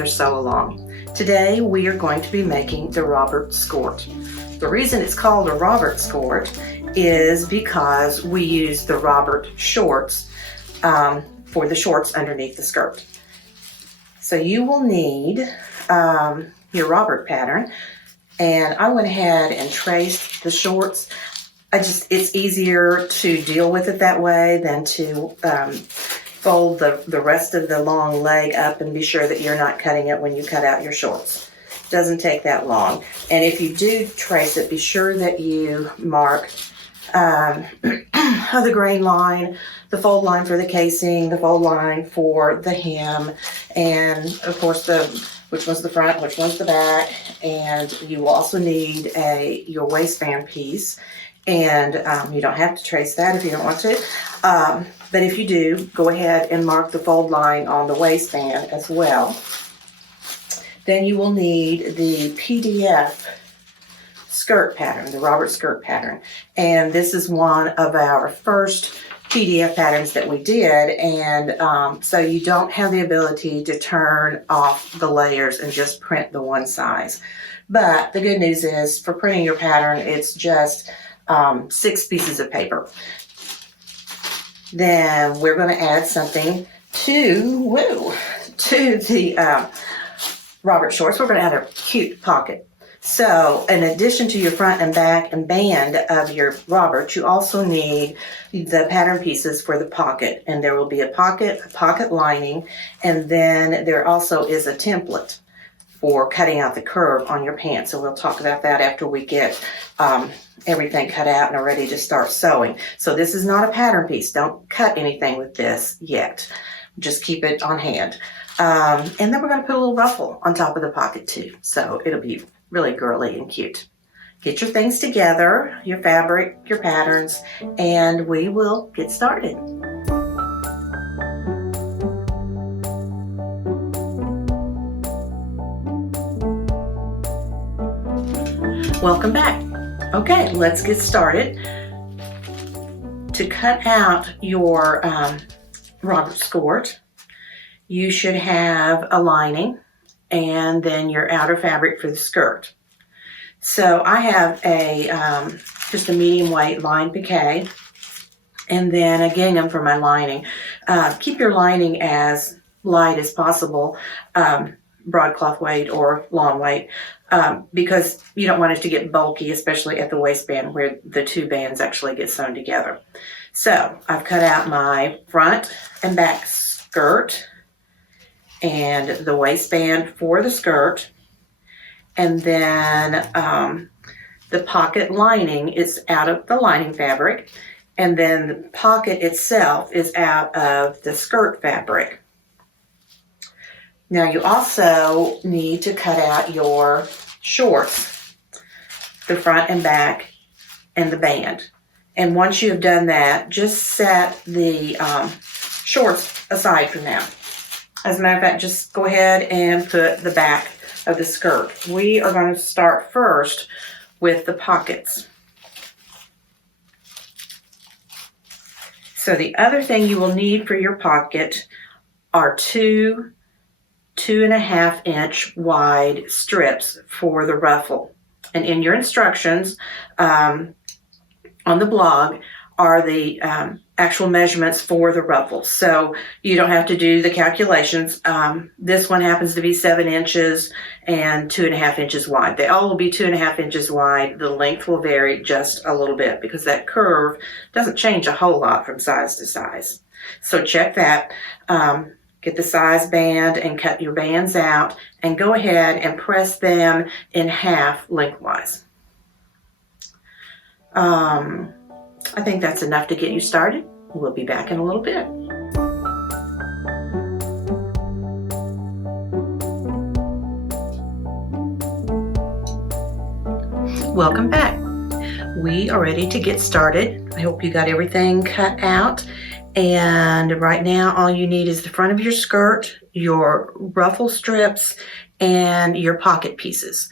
another sew along. Today we are going to be making the Robert Skort. The reason it's called a Robert Skort is because we use the Robert shorts for the shorts underneath the skirt. So you will need your Robert pattern, and I went ahead and traced the shorts. It's easier to deal with it that way than to fold the rest of the long leg up and be sure that you're not cutting it when you cut out your shorts. It doesn't take that long. And if you do trace it, be sure that you mark the grain line, the fold line for the casing, the fold line for the hem, and of course which one's the front, which one's the back. And you will also need your waistband piece. And you don't have to trace that if you don't want to. But if you do, go ahead and mark the fold line on the waistband as well. Then you will need the PDF skirt pattern, the Robert Skort pattern. And this is one of our first PDF patterns that we did. And so you don't have the ability to turn off the layers and just print the one size. But the good news is for printing your pattern, it's just 6 pieces of paper. Then we're going to add something to the Robert shorts. We're going to add a cute pocket. So in addition to your front and back and band of your Robert, you also need the pattern pieces for the pocket. And there will be a pocket lining, and then there also is a template for cutting out the curve on your pants. So we'll talk about that after we get everything cut out and are ready to start sewing. So this is not a pattern piece. Don't cut anything with this yet. Just keep it on hand. And then we're going to put a little ruffle on top of the pocket too. So it'll be really girly and cute. Get your things together, your fabric, your patterns, and we will get started. Welcome back. Okay, let's get started. To cut out your Robert Skort, you should have a lining and then your outer fabric for the skirt. So I have just a medium weight lined pique, and then a gingham for my lining. Keep your lining as light as possible, broadcloth weight or long weight. Because you don't want it to get bulky, especially at the waistband where the two bands actually get sewn together. So I've cut out my front and back skirt and the waistband for the skirt. And then the pocket lining is out of the lining fabric. And then the pocket itself is out of the skirt fabric. Now you also need to cut out your shorts, the front and back, and the band. And once you have done that, just set the shorts aside for now. As a matter of fact, just go ahead and put the back of the skirt. We are going to start first with the pockets. So the other thing you will need for your pocket are 2.5 inch wide strips for the ruffle. And in your instructions on the blog are the actual measurements for the ruffle. So you don't have to do the calculations. This one happens to be 7 inches and 2.5 inches wide. They all will be 2.5 inches wide. The length will vary just a little bit because that curve doesn't change a whole lot from size to size. So check that. Get the size band and cut your bands out and go ahead and press them in half lengthwise. I think that's enough to get you started. We'll be back in a little bit. Welcome back. We are ready to get started. I hope you got everything cut out. And right now, all you need is the front of your skirt, your ruffle strips, and your pocket pieces.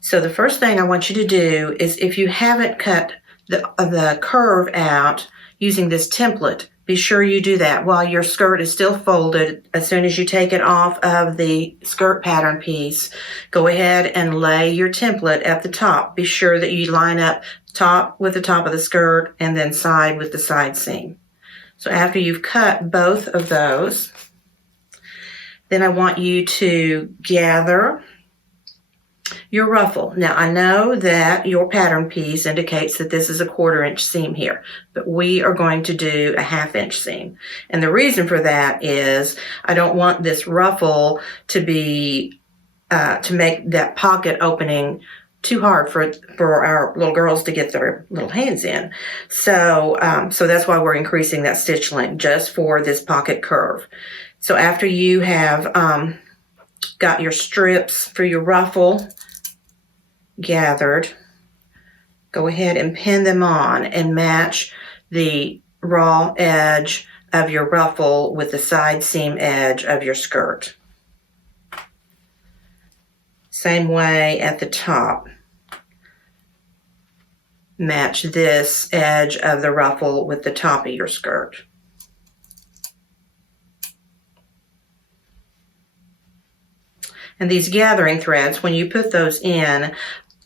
So the first thing I want you to do is, if you haven't cut the curve out using this template, Be sure you do that while your skirt is still folded. As soon as you take it off of the skirt pattern piece, go ahead and lay your template at the top. Be sure that you line up top with the top of the skirt and then side with the side seam. So after you've cut both of those, then I want you to gather your ruffle. Now I know that your pattern piece indicates that this is a 1/4 inch seam here, but we are going to do a 1/2 inch seam. And the reason for that is I don't want this ruffle to be, to make that pocket opening too hard for our little girls to get their little hands in. So, so that's why we're increasing that stitch length just for this pocket curve. So after you have got your strips for your ruffle gathered, go ahead and pin them on and match the raw edge of your ruffle with the side seam edge of your skirt. Same way at the top. Match this edge of the ruffle with the top of your skirt. And these gathering threads, when you put those in,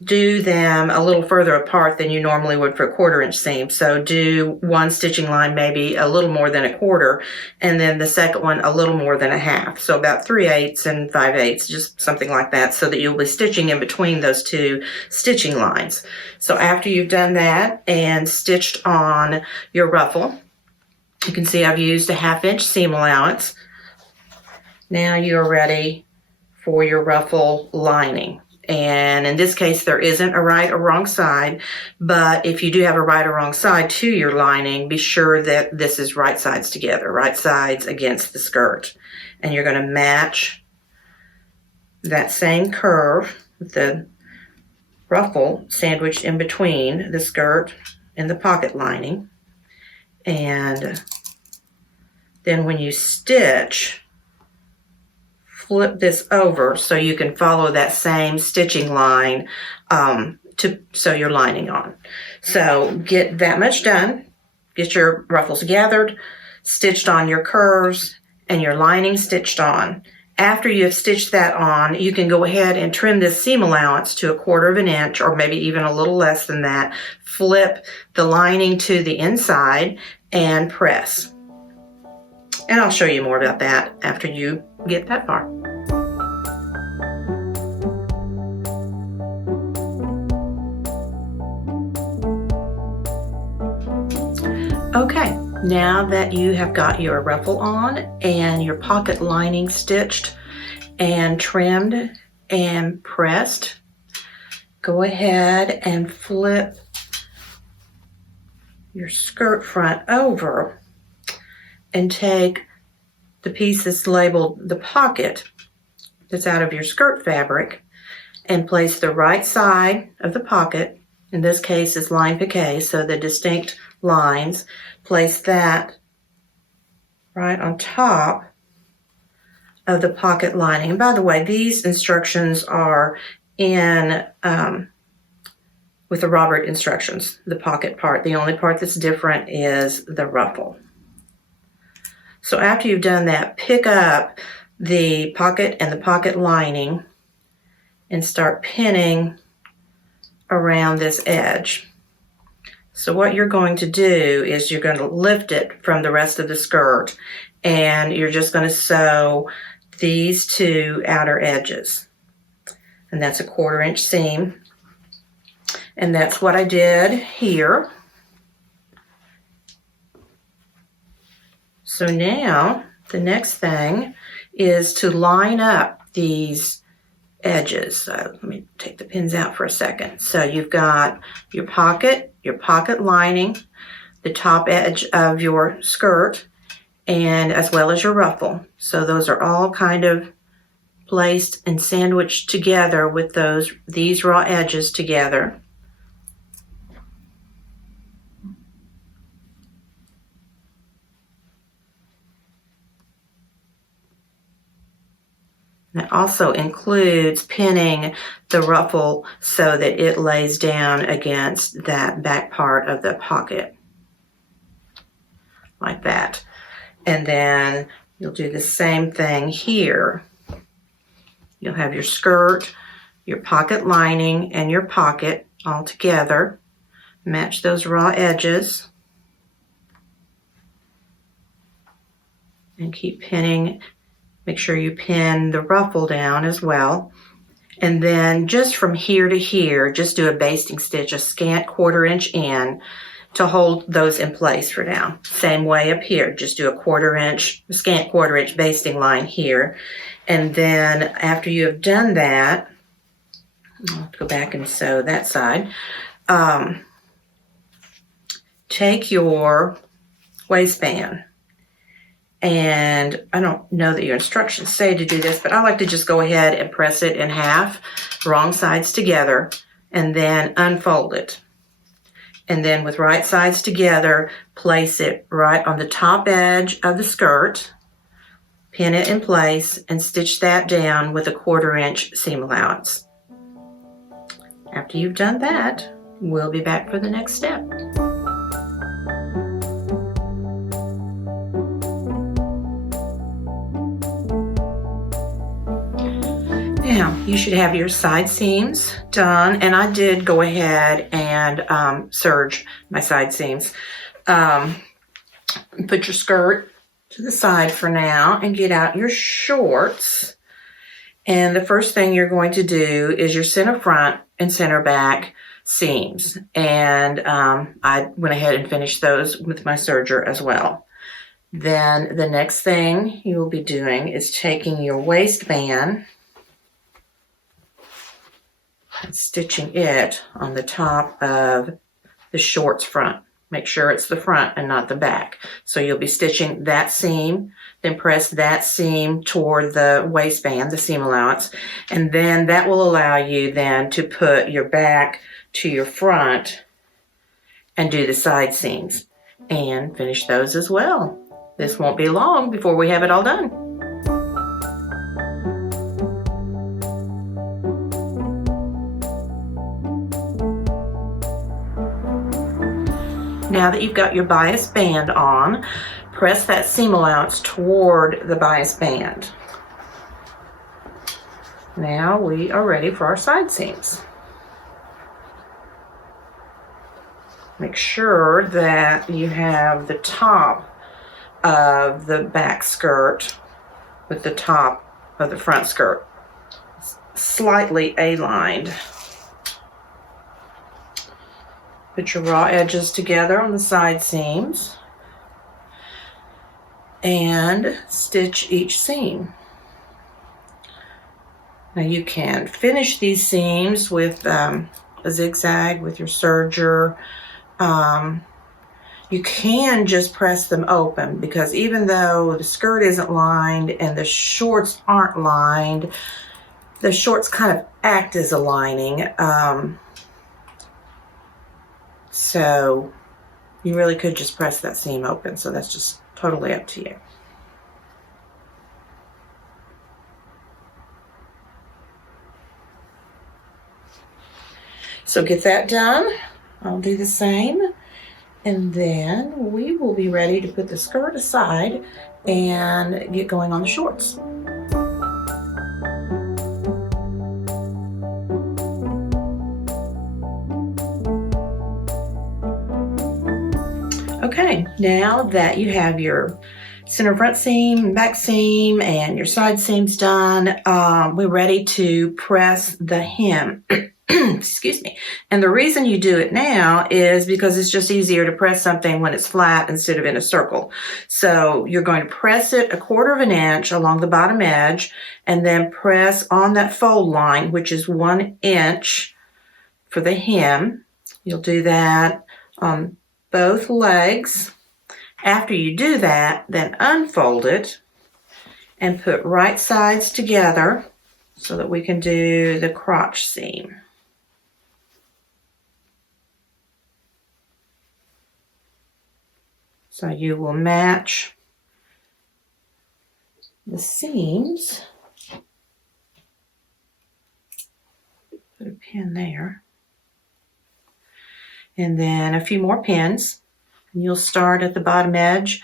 do them a little further apart than you normally would for a 1/4 inch seam. So do one stitching line maybe a little more than 1/4, and then the second one a little more than 1/2. So about 3/8 and 5/8, just something like that, so that you'll be stitching in between those two stitching lines. So after you've done that and stitched on your ruffle, you can see I've used a 1/2 inch seam allowance. Now you're ready for your ruffle lining. And in this case, there isn't a right or wrong side, but if you do have a right or wrong side to your lining, be sure that this is right sides together, right sides against the skirt. And you're going to match that same curve with the ruffle sandwiched in between the skirt and the pocket lining. And then when you stitch, flip this over so you can follow that same stitching line to sew your lining on. So get that much done, get your ruffles gathered, stitched on your curves, and your lining stitched on. After you have stitched that on, you can go ahead and trim this seam allowance to 1/4 inch or maybe even a little less than that. Flip the lining to the inside and press. And I'll show you more about that after you get that far. Okay, now that you have got your ruffle on and your pocket lining stitched and trimmed and pressed, go ahead and flip your skirt front over and take the piece that's labeled the pocket that's out of your skirt fabric and place the right side of the pocket, in this case is line pique, so the distinct lines, place that right on top of the pocket lining. And by the way, these instructions are in with the Robert instructions, the pocket part. The only part that's different is the ruffle. So after you've done that, pick up the pocket and the pocket lining and start pinning around this edge. So what you're going to do is you're going to lift it from the rest of the skirt and you're just going to sew these two outer edges. And that's a 1/4 inch seam. And that's what I did here. So now the next thing is to line up these edges. So let me take the pins out for a second. So you've got your pocket lining, the top edge of your skirt, and as well as your ruffle. So those are all kind of placed and sandwiched together with these raw edges together. That also includes pinning the ruffle so that it lays down against that back part of the pocket. like that. And then you'll do the same thing here. You'll have your skirt, your pocket lining, and your pocket all together. Match those raw edges. And keep pinning. Make sure you pin the ruffle down as well. And then just from here to here, just do a basting stitch, a scant 1/4 inch in to hold those in place for now. Same way up here, just do a 1/4 inch, scant 1/4 inch basting line here. And then after you have done that, I'll have to go back and sew that side. Take your waistband, and I don't know that your instructions say to do this, but I like to just go ahead and press it in half, wrong sides together, and then unfold it. And then with right sides together, place it right on the top edge of the skirt, pin it in place, and stitch that down with a 1/4 inch seam allowance. After you've done that, we'll be back for the next step. Now, you should have your side seams done, and I did go ahead and serge my side seams. Put your skirt to the side for now and get out your shorts. And the first thing you're going to do is your center front and center back seams. And I went ahead and finished those with my serger as well. Then the next thing you will be doing is taking your waistband and stitching it on the top of the shorts front. Make sure it's the front and not the back. So you'll be stitching that seam, then press that seam toward the waistband, the seam allowance, and then that will allow you then to put your back to your front and do the side seams and finish those as well. This won't be long before we have it all done. Now that you've got your bias band on, press that seam allowance toward the bias band. Now we are ready for our side seams. Make sure that you have the top of the back skirt with the top of the front skirt slightly A-lined. Put your raw edges together on the side seams and stitch each seam. Now you can finish these seams with a zigzag with your serger. You can just press them open, because even though the skirt isn't lined and the shorts aren't lined, the shorts kind of act as a lining. So you really could just press that seam open. So that's just totally up to you. So get that done. I'll do the same. And then we will be ready to put the skirt aside and get going on the shorts. Okay, now that you have your center front seam, back seam, and your side seams done, we're ready to press the hem. Excuse me. And the reason you do it now is because it's just easier to press something when it's flat instead of in a circle. So you're going to press it 1/4 inch along the bottom edge, and then press on that fold line, which is 1 inch for the hem. You'll do that on both legs. After you do that, then unfold it and put right sides together so that we can do the crotch seam. So you will match the seams. Put a pin there. And then a few more pins And you'll start at the bottom edge,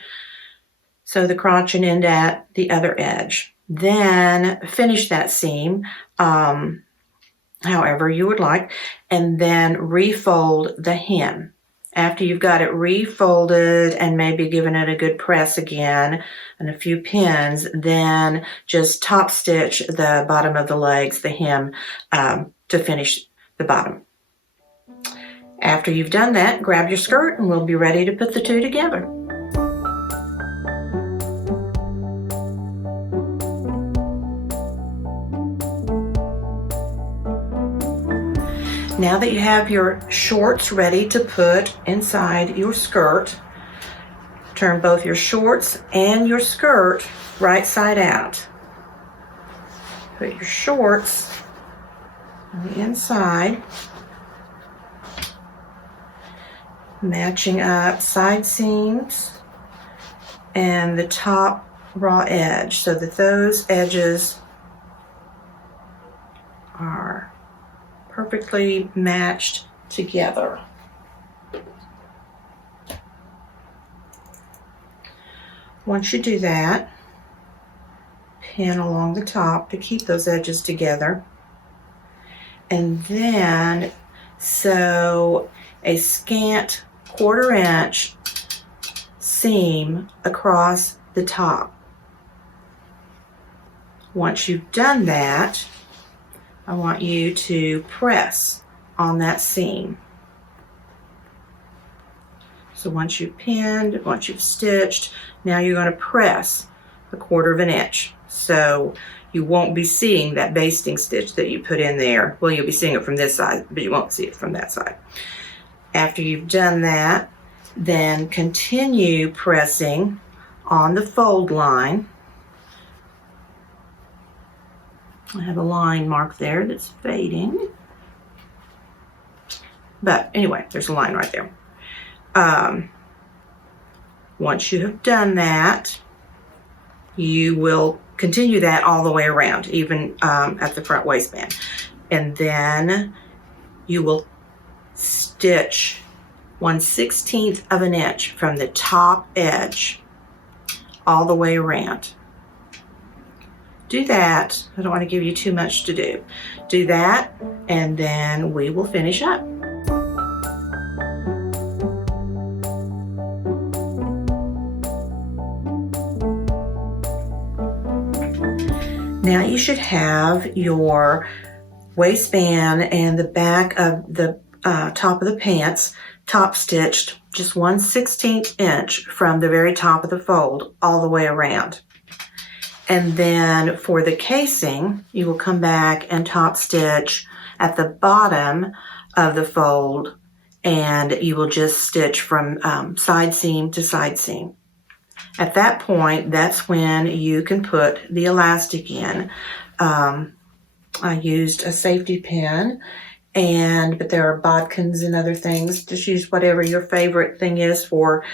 so the crotch and end at the other edge. Then finish that seam however you would like, and then refold the hem. After you've got it refolded and maybe given it a good press again and a few pins, then just top stitch the bottom of the legs, the hem, to finish the bottom. After you've done that, grab your skirt and we'll be ready to put the two together. Now that you have your shorts ready to put inside your skirt, turn both your shorts and your skirt right side out. Put your shorts on the inside, matching up side seams and the top raw edge so that those edges are perfectly matched together. Once you do that, pin along the top to keep those edges together, and then sew a scant 1/4 inch seam across the top. Once you've done that, I want you to press on that seam. So once you've pinned, once you've stitched, now you're going to press a 1/4 inch. So you won't be seeing that basting stitch that you put in there. Well, you'll be seeing it from this side, but you won't see it from that side. After you've done that, then continue pressing on the fold line. I have a line marked there that's fading. But anyway, there's a line right there. Once you have done that, you will continue that all the way around, even at the front waistband. And then you will stitch 1/16 of an inch from the top edge all the way around. Do that. I don't want to give you too much to do. Do that, and then we will finish up. Now you should have your waistband and the back of the top of the pants top stitched just 1/16 inch from the very top of the fold all the way around. And then for the casing, you will come back and top stitch at the bottom of the fold, and you will just stitch from side seam to side seam. At that point, that's when you can put the elastic in. I used a safety pin, but there are bodkins and other things. Just use whatever your favorite thing is for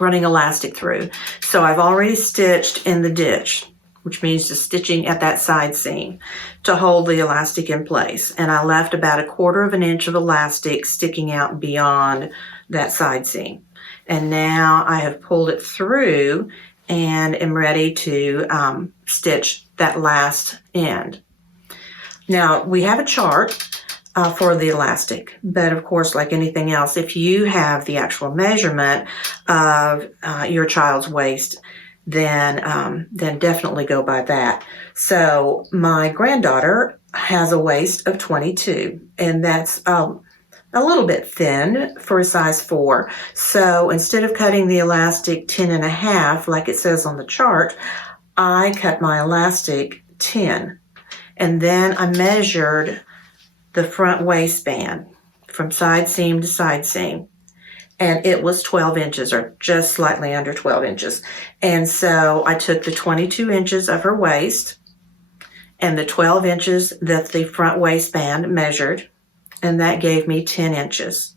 running elastic through. So I've already stitched in the ditch, which means just stitching at that side seam to hold the elastic in place. And I left about 1/4 inch of elastic sticking out beyond that side seam. And now I have pulled it through and am ready to stitch that last end. Now we have a chart for the elastic, but of course, like anything else, if you have the actual measurement of your child's waist, then definitely go by that. So my granddaughter has a waist of 22, and that's a little bit thin for a size 4. So instead of cutting the elastic 10.5 like it says on the chart, I cut my elastic 10, and then I measured the front waistband from side seam to side seam, and it was 12 inches, or just slightly under 12 inches. And so I took the 22 inches of her waist and the 12 inches that the front waistband measured, and that gave me 10 inches.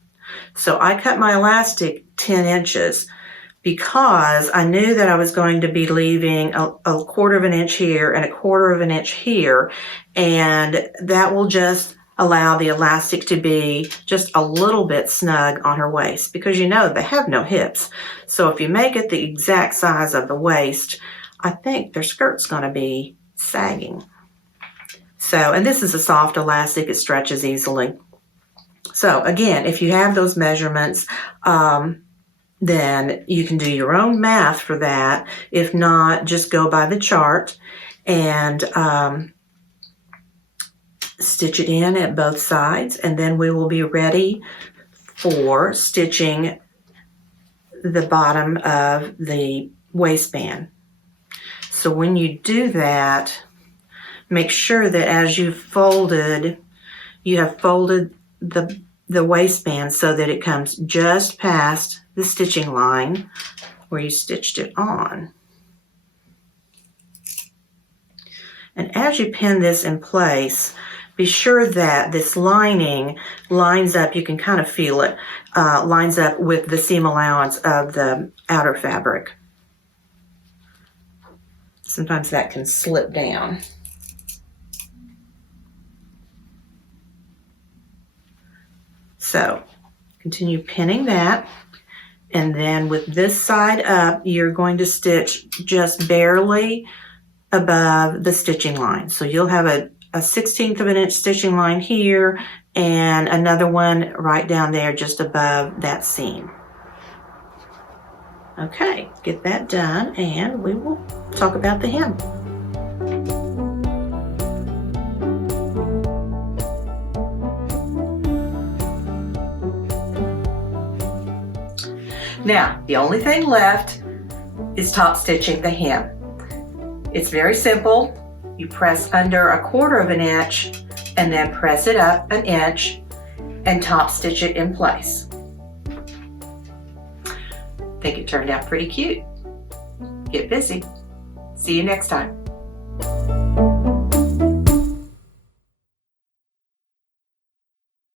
So I cut my elastic 10 inches because I knew that I was going to be leaving a 1/4 inch here and a 1/4 inch here, and that will just allow the elastic to be just a little bit snug on her waist, because you know they have no hips. So if you make it the exact size of the waist, I think their skirt's going to be sagging. So, and this is a soft elastic, it stretches easily. So again, if you have those measurements, then you can do your own math for that. If not, just go by the chart and stitch it in at both sides, and then we will be ready for stitching the bottom of the waistband. So when you do that, make sure that as you have folded the waistband so that it comes just past the stitching line where you stitched it on. And as you pin this in place, be sure that this lining lines up, you can kind of feel it, lines up with the seam allowance of the outer fabric. Sometimes that can slip down. So continue pinning that, and then with this side up, you're going to stitch just barely above the stitching line. So you'll have a 1/16 of an inch stitching line here and another one right down there just above that seam. Okay, get that done and we will talk about the hem. Now, the only thing left is top stitching the hem. It's very simple. You press under 1/4 of an inch and then press it up an inch and top stitch it in place. I think it turned out pretty cute. Get busy. See you next time.